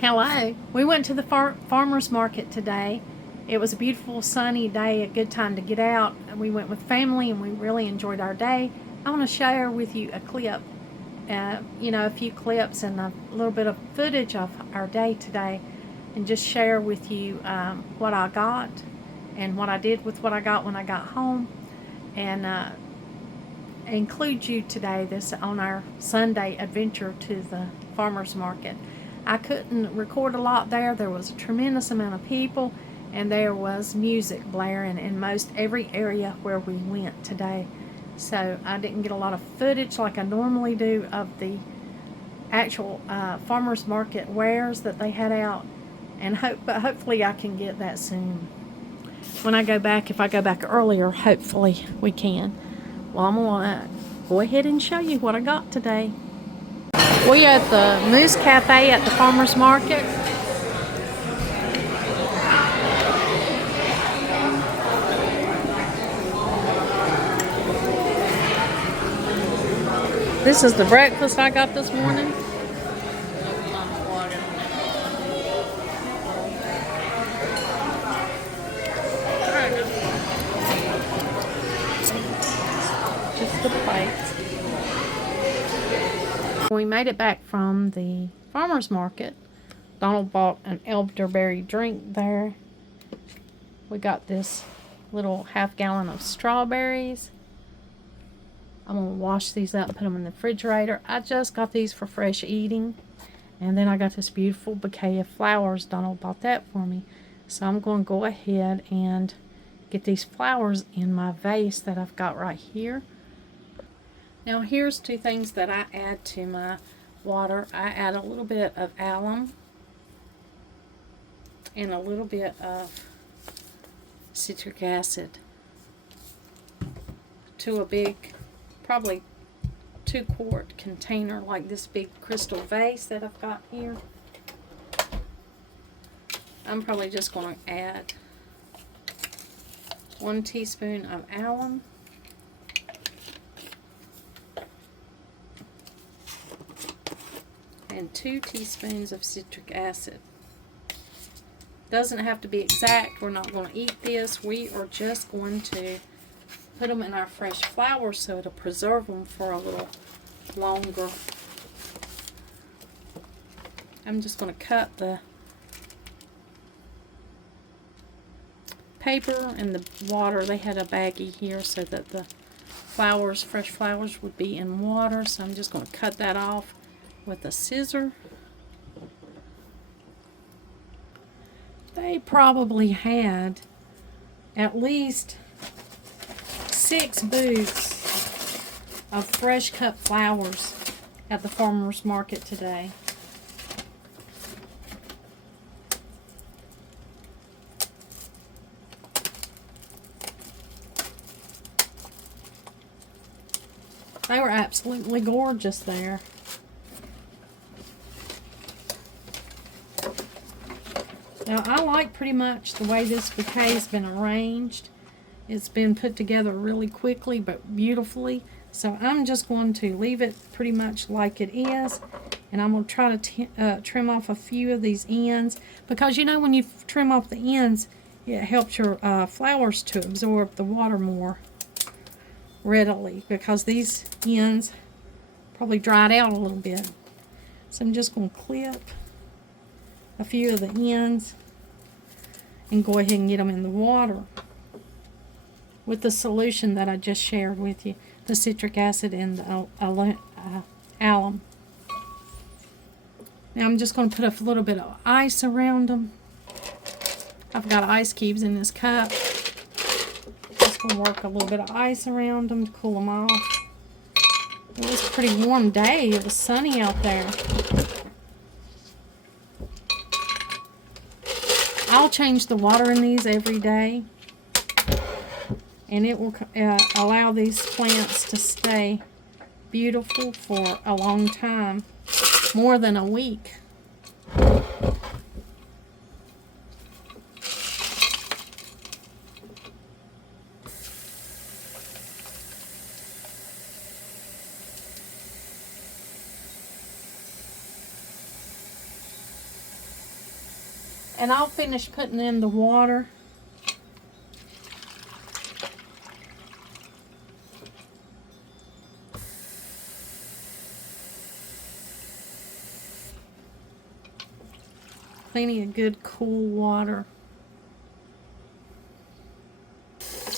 Hello. We went to the farmer's market today. It was a beautiful sunny day, a good time to get out. We went with family and we really enjoyed our day. I want to share with you a clip, a few clips and a little bit of footage of our day today, and just share with you what I got and what I did with what I got when I got home, and include you today this on our Sunday adventure to the farmer's market. I couldn't record a lot there. There was a tremendous amount of people, and there was music blaring in most every area where we went today. So I didn't get a lot of footage like I normally do of the actual farmers market wares that they had out, but hopefully I can get that soon. When I go back, if I go back earlier, hopefully we can. Well, I'm gonna go ahead and show you what I got today. We are at the Moose Cafe at the farmers market. This is the breakfast I got this morning. Just the plates. We made it back from the farmer's market. Donald bought an elderberry drink there. We got this little half-gallon of strawberries. I'm going to wash these up and put them in the refrigerator. I just got these for fresh eating. And then I got this beautiful bouquet of flowers. Donald bought that for me. So I'm going to go ahead and get these flowers in my vase that I've got right here. Now here's two things that I add to my water. I add a little bit of alum and a little bit of citric acid to a big, probably 2-quart container like this big crystal vase that I've got here. I'm probably just going to add 1 teaspoon of alum, and 2 teaspoons of citric acid. Doesn't have to be exact. We're not going to eat this. We are just going to put them in our fresh flowers so it'll preserve them for a little longer. I'm just going to cut the paper and the water. They had a baggie here so that the flowers, fresh flowers, would be in water. So I'm just going to cut that off with a scissor. They probably had at least 6 booths of fresh cut flowers at the farmer's market today. They were absolutely gorgeous there. Now, I like pretty much the way this bouquet has been arranged. It's been put together really quickly but beautifully. So I'm just going to leave it pretty much like it is. And I'm going to try to trim off a few of these ends. Because you know when you trim off the ends, it helps your flowers to absorb the water more readily. Because these ends probably dried out a little bit. So I'm just going to clip a few of the ends and go ahead and get them in the water with the solution that I just shared with you, the citric acid and the alum. Now I'm just going to put a little bit of ice around them. I've got ice cubes in this cup. Just going to work a little bit of ice around them to cool them off. It was a pretty warm day. It was sunny out there. I'll change the water in these every day, and it will allow these plants to stay beautiful for a long time, more than a week. And I'll finish putting in the water. Plenty of good cool water.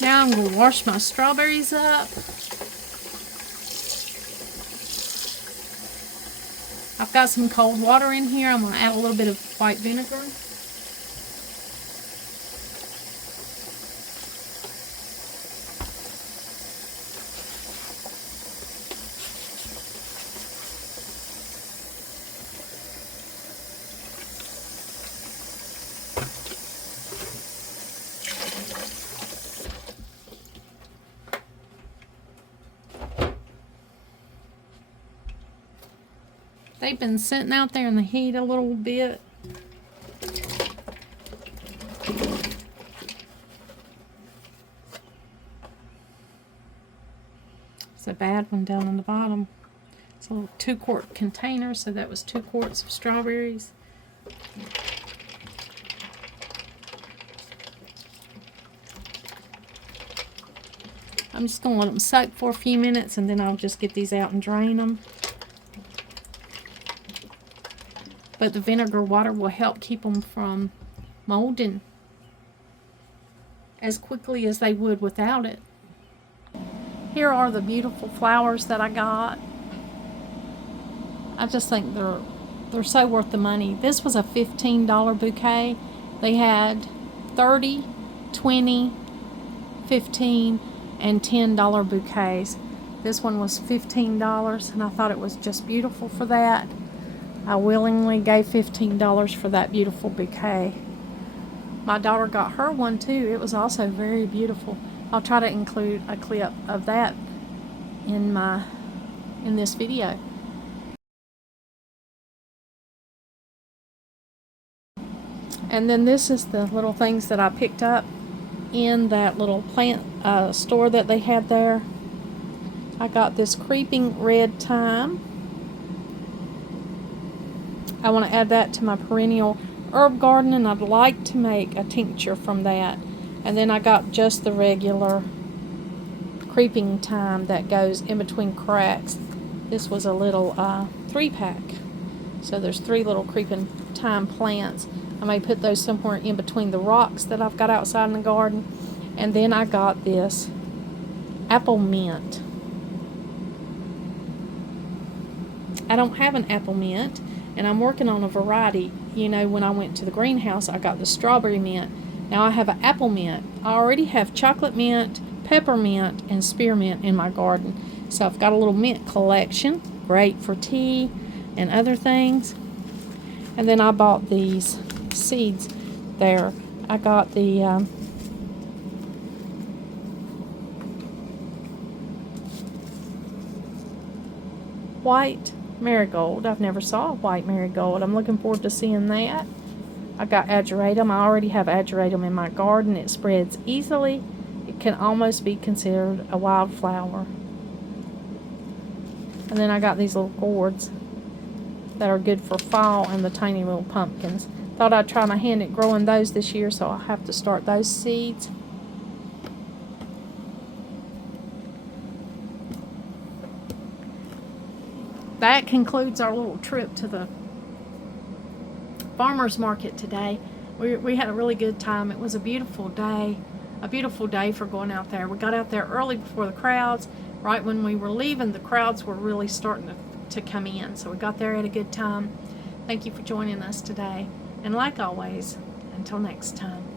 Now I'm going to wash my strawberries up. I've got some cold water in here. I'm going to add a little bit of white vinegar. They've been sitting out there in the heat a little bit. It's a bad one down on the bottom. It's a little 2-quart container, so that was 2 quarts of strawberries. I'm just going to let them soak for a few minutes, and then I'll just get these out and drain them. But the vinegar water will help keep them from molding as quickly as they would without it. Here are the beautiful flowers that I got. I just think they're so worth the money. This was a $15 bouquet. They had 30, 20, 15, and $10 bouquets. This one was $15, and I thought it was just beautiful for that. I willingly gave $15 for that beautiful bouquet. My daughter got her one too. It was also very beautiful. I'll try to include a clip of that in this video. And then this is the little things that I picked up in that little plant store that they had there. I got this creeping red thyme. I want to add that to my perennial herb garden, and I'd like to make a tincture from that. And then I got just the regular creeping thyme that goes in between cracks. This was a little 3-pack. So there's 3 little creeping thyme plants. I may put those somewhere in between the rocks that I've got outside in the garden. And then I got this apple mint. I don't have an apple mint, and I'm working on a variety. You know, when I went to the greenhouse, I got the strawberry mint. Now I have an apple mint. I already have chocolate mint, peppermint, and spearmint in my garden. So I've got a little mint collection, great for tea and other things. And then I bought these seeds there. I got the white marigold. I've never saw a white marigold. I'm looking forward to seeing that. I got ageratum. I already have ageratum in my garden. It spreads easily. It can almost be considered a wildflower. And then I got these little gourds that are good for fall, and the tiny little pumpkins. Thought I'd try my hand at growing those this year, so I'll have to start those seeds. That concludes our little trip to the farmer's market today. We had a really good time. It was a beautiful day for going out there. We got out there early before the crowds. Right when we were leaving, the crowds were really starting to come in. So we got there at a good time. Thank you for joining us today. And like always, until next time.